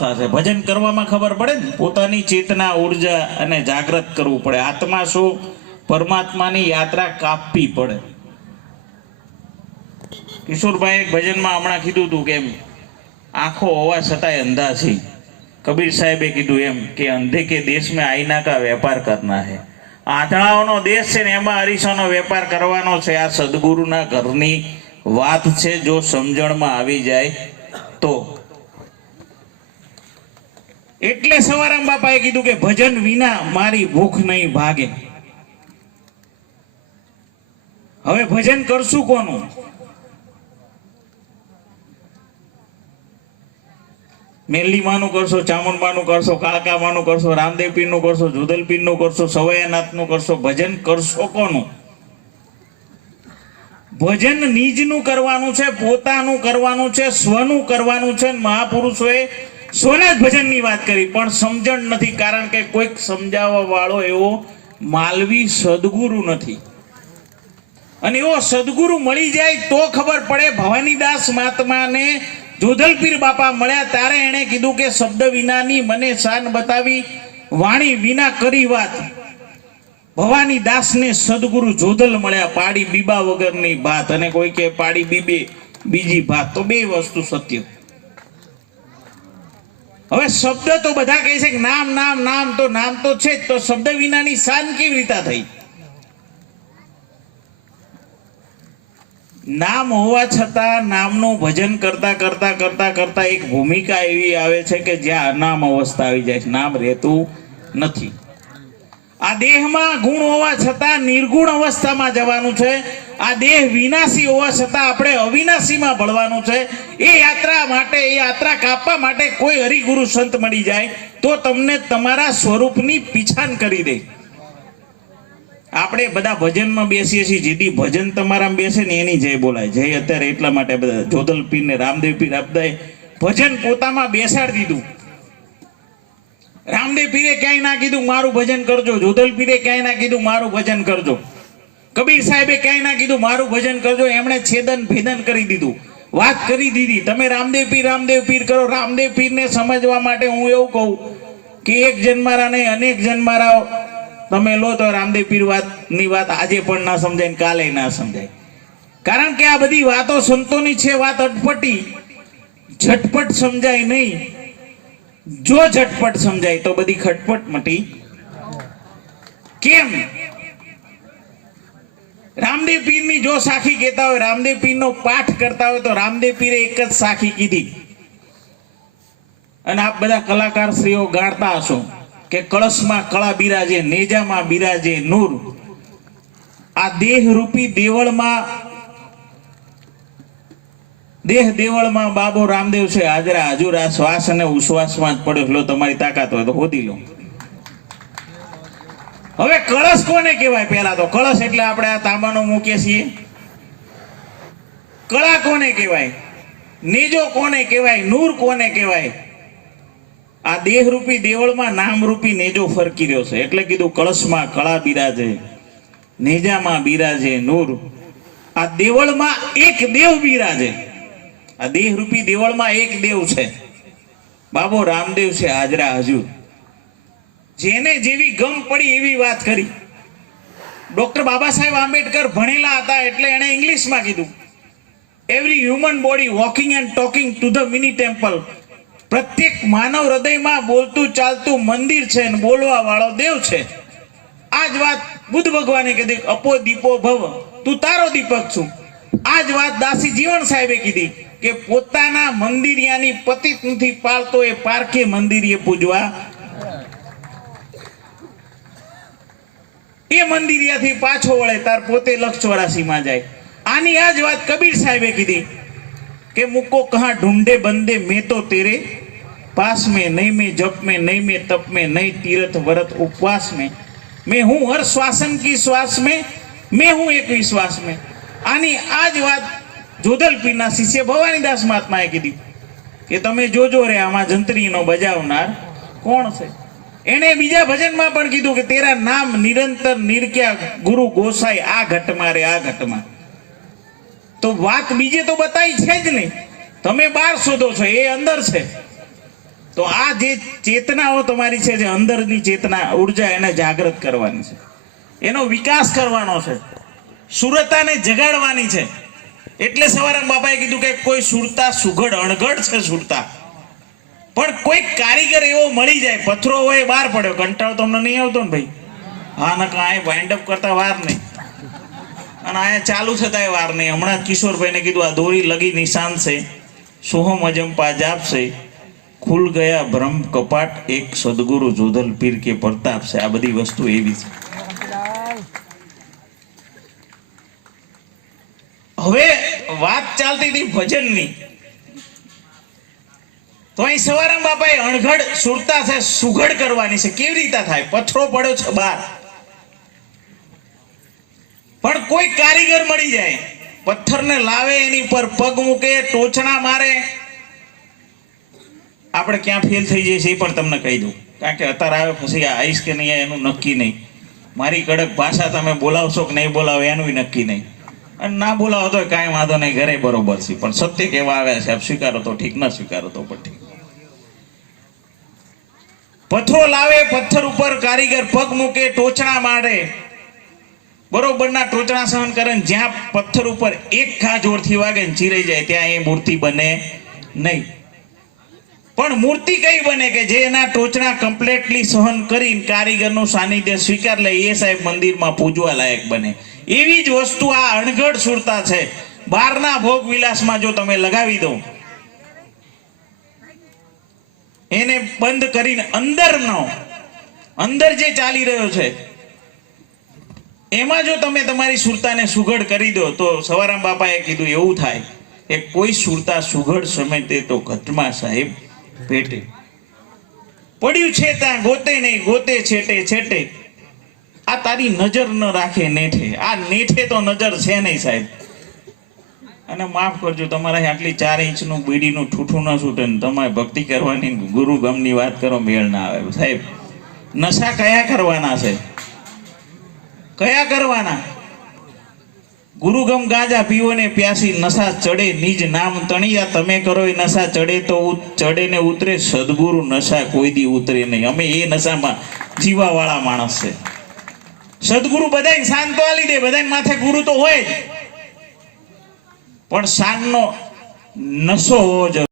થશે। ભજન કરવામાં ખબર પડે ને, પોતાની ચેતના ઉર્જા અને જાગૃત કરવું પડે। આત્મા શું, પરમાત્માની યાત્રા કાપવી પડે। કિશોરભાઈ એક ભજનમાં હમણાં કીધું હતું કે આંખો હોવા છતાંય અંધા છે। કબીર સાહેબે કીધું એમ કે અંધે કે દેશ में आईना का व्यापार करना है। આંધળાઓનો દેશ છે ને એમાં અરીસાનો વેપાર કરવાનો છે। આ સદગુરુના ઘરની વાત છે, જો સમજણમાં આવી જાય તો। એટલે સવારામ બાપાએ કીધું કે ભજન વિના મારી ભૂખ નહીં ભાગે। હવે ભજન કરશું કોનું? મેલી માનું કરશો, ચામુંડમાનું કરશો, કાળકા માનું કરશો, રામદેવ પીરનું કરશો, જુદલ પીરનું કરશો, સવૈયાનાથનું કરશો, ભજન કરશો કોનું? ભજન નિજનું કરવાનું છે, પોતાનું કરવાનું છે, સ્વનું કરવાનું છે। મહાપુરુષોએ સ્વના જ ભજનની વાત કરી, પણ સમજણ નથી, કારણ કે કોઈક સમજાવવા વાળો એવો માલવી સદગુરુ નથી। અને એવો સદગુરુ મળી જાય તો ખબર પડે। ભવાનીદાસ મહાત્માને જોધલપીર બાપા મળ્યા ત્યારે એણે કીધું કે શબ્દ વિનાની મને શાન બતાવી, વાણી વિના કરી વાત। ભવાની દાસને સદગુરુ જોધલ મળ્યા, પાડી બીબા વગરની ભાત। અને કોઈ કે પાડી બીબે બીજી ભાત, તો બે વસ્તુ સત્ય। હવે શબ્દ તો બધા કહે છે કે નામ નામ નામ, તો નામ તો છે જ, તો શબ્દ વિનાની શાન કેવી રીતે થઈ? નામ હોવા છતાં નામનું ભજન કરતા કરતા કરતા કરતા એક ભૂમિકા એવી આવે છે કે જ્યાં અનામ અવસ્થા આવી જાય છે, નામ રહેતું નથી। આ દેહમાં ગુણ હોવા છતાં નિર્ગુણ અવસ્થામાં જવાનું છે। આ દેહ વિનાશી હોવા છતાં આપણે અવિનાશીમાં ભળવાનું છે। એ યાત્રા માટે, એ યાત્રા કાપવા માટે કોઈ હરિગુરુ સંત મળી જાય તો તમને તમારા સ્વરૂપની પીછાણ કરી દે। આપણે બધા ભજનમાં બેસીએ છીએ, જેથી ભજન તમારામાં બેસે ને એની જય બોલાય। જય અત્યારે એટલા માટે બધા જોધલ પીર ને રામદેવ પીર આ બધાએ ભજન પોતામાં બેસાડી દીધું। રામદેવ પીરે ક્યાંય ના કીધું મારું ભજન કરજો, જોધલ પીરે ક્યાંય ના કીધું મારું ભજન કરજો, કબીર સાહેબે ક્યાંય ના કીધું મારું ભજન કરજો। એમણે છેદન ભેદન કરી દીધું, વાત કરી દીધી। તમે રામદેવ પીર કરો। રામદેવ પીરને સમજવા માટે હું એવું કહું કે એક જન્મારા નહીં, અનેક જન્મારા તમે લો તો રામદેવ પીર વાતની વાત આજે પણ ના સમજાય, કાલે ના સમજાય। કારણ કે આ બધી વાતો સંતોની છે, વાત અટપટી, ઝટપટ સમજાય નહીં। જો ઝટપટ સમજાય તો બધી ખટપટ મટી। કેમ? રામદેવ પીરની જો સાખી કહેતા હોય, રામદેવ પીરનો પાઠ કરતા હોય તો રામદેવ પીરે એક જ સાખી કીધી। અને આપ બધા કલાકાર શ્રીઓ ગાતા હશો કે કળશમાં કળા બિરાજે, નેજામાં બિરાજે નૂર। આ દેહ રૂપી દેવળમાં બાબો રામદેવ છે હાજરા હજુર। આ શ્વાસ અને ઉશ્વાસમાં જ પડ્યો। લો તમારી તાકાત હોય તો હોદી લો। હવે કળશ કોને કહેવાય? પહેલા તો કળશ એટલે આપણે આ તાંબાનો મૂકીએ છીએ। કળા કોને કહેવાય? નેજો કોને કહેવાય? નૂર કોને કહેવાય? આ દેહ રૂપી દેવળમાં નામ રૂપી નેજો ફરકી રહ્યો છે, એટલે કીધું કળશમાં કળા બિરાજે, નેજામાં બિરાજે નૂર। આ દેવળમાં એક દેવ બિરાજે। આ દેહ રૂપી દેવળમાં એક દેવ છે, બાબો રામદેવ છે હાજરા હજુર। જેને જેવી ગમ પડી એવી વાત કરી। ડોક્ટર બાબા સાહેબ આંબેડકર ભણેલા હતા એટલે એને ઇંગ્લિશમાં કીધું, every human body walking and talking to the mini temple. પ્રત્યેક માનવ હૃદયમાં બોલતું ચાલતું મંદિર છે અને બોલવા વાળો દેવ છે। આ જ વાત બુદ્ધ ભગવાને કીધી, અપો દીપો ભવ, તું તારો દીપક છું। આ જ વાત દાસી જીવણ સાહેબે કીધી કે પોતાના મંદિરિયાની પતિત નથી પાળતો, એ પારકે મંદિરિયે પૂજવા, એ મંદિરિયાથી પાછો વળે તાર પોતે લક્ષ 84માં જાય। આની આ જ વાત કબીર સાહેબે કીધી કે મુકો કહાં ઢૂંઢે બંદે મેં તો તેરે पास में, नहीं में जप में, नहीं में तप में, नहीं तीर्थ व्रत उपवास में, मैं हूं हर श्वासन की श्वास में, मैं हूं एक विश्वास में। आनी आज बात जोधल पीरना शिष्य भवानीदास महात्माए कीधी કે તમે જોજો રે આમાં જંત્રીનો બજાવનાર કોણ છે। એને બીજા ભજનમાં પણ કીધું કે તેરા નામ નિરંતર નિરખ્યા ગુરુ ગોસાઈ આ ઘટમાં રે આ ઘટમાં। તો વાત બીજે તો બતાઈ છે જ નહીં, તમે બહાર શોધો છો, એ અંદર છે। તો આ જે ચેતનાઓ તમારી છે, જે અંદરની ચેતના ઉર્જા, એને જાગૃત કરવાની છે, એનો વિકાસ કરવાનો છે, સુરતાને જગાડવાની છે. એટલે સવારામ બાપાએ કીધું કે કોઈ સુરતા સુઘડ અણઘડ છે સુરતા, પણ કોઈ કારીગર એવો મળી જાય. પથ્થરો હોય બહાર પડ્યો, કંટાળો તમને નહીં આવતો ને ભાઈ? હા, નકા આ વાઇન્ડ અપ કરતા વાર નહીં, અને આ ચાલુ થતા વાર નહીં. હમણાં કિશોરભાઈને કીધું આ દોરી લગી નિશાન છે, સોહમ અજંપા જાપ છે, ખુલ ગયા બ્રહ્મ કપાટ, એક સદગુરુ જોધલ પીર કે પ્રતાપ છે. આ બધી વસ્તુ એવી છે. હવે વાત ચાલતી હતી ભજનની, તો અહીં સવારામ બાપાએ અણઘડ સુરતા છે સુઘડ કરવાની છે. કેવી રીતે થાય? પથ્થરો પડ્યો છે બહાર, પણ કોઈ કારીગર મળી જાય, પથ્થરને લાવે, એની પર પગ મૂકે, ટોચણા મારે. આપણે ક્યાં ફેલ થઈ જઈએ છીએ એ પણ તમને કહી દઉં, કારણ કે અત્યારે આવે પછી આવીશ કે નહીં એનું નક્કી નહીં. મારી કડક ભાષા તમે બોલાવશો કે નહીં બોલાવો એનું નક્કી નહીં, અને ના બોલાવો તો કાંઈ વાંધો નહીં, ઘરે બરોબર છે. પણ સત્ય કેવા આવ્યા છે, આપ સ્વીકારો તો ઠીક, ના સ્વીકારો તો પણ ઠીક. પથ્થરો લાવે, પથ્થર ઉપર કારીગર પગ મૂકે, ટોચણા મારે, બરોબરના ટોચણા સહન કરે. જ્યાં પથ્થર ઉપર એક ઘા જોરથી વાગે ને ચીરાઈ જાય, ત્યાં એ મૂર્તિ બને નહીં. પણ મૂર્તિ કઈ બને કે જે એના ટોચણા કમ્પ્લીટલી સહન કરીને કારીગરનું સાનિધ્ય સ્વીકાર લે, એ સાહેબ મંદિરમાં પૂજવા લાયક બને. એવી જ વસ્તુ આ અણઘડ સુરતા છે. બહારના ભોગ વિલાસમાં જો તમે લગાવી દો, એને બંધ કરીને અંદર જે ચાલી રહ્યો છે એમાં જો તમે તમારી સુરતાને સુઘડ કરી દો, તો સવારામ બાપાએ કીધું એવું થાય કે કોઈ સુરતા સુઘડ સમેતે તો ઘટમાં સાહેબ પેટે. પડ્યું છે ત્યાં ગોતે નહીં, ગોતે છેટે છેટે. આ તારી નજર ન રાખે નેઠે. આ નેઠે તો નજર છે નહીં સાહેબ. અને માફ કરજો, તમારા આટલી 4 ઇંચનું બીડીનું ઠૂઠું ન છૂટે ને તમારે ભક્તિ કરવાની ગુરુ ગમની વાત કરો, મેળ ના આવે સાહેબ. નશા કયા કરવાના છે? કયા કરવાના? ગુરુગમ ગાંજા પીવો ને પ્યાસી નશા ચડે, નિજ નામ તણિયા તમે કરો એ નશા ચડે તો ચડે ને ઉતરે, સદગુરુ નશા કોઈ દી ઉતરે નહીં. અમે એ નશામાં જીવા વાળા માણસ છે. સદગુરુ બધાય શાન તો આલી દે, બધાય માથે ગુરુ તો હોય જ, પણ શાનનો નશો હોવો જરૂરી.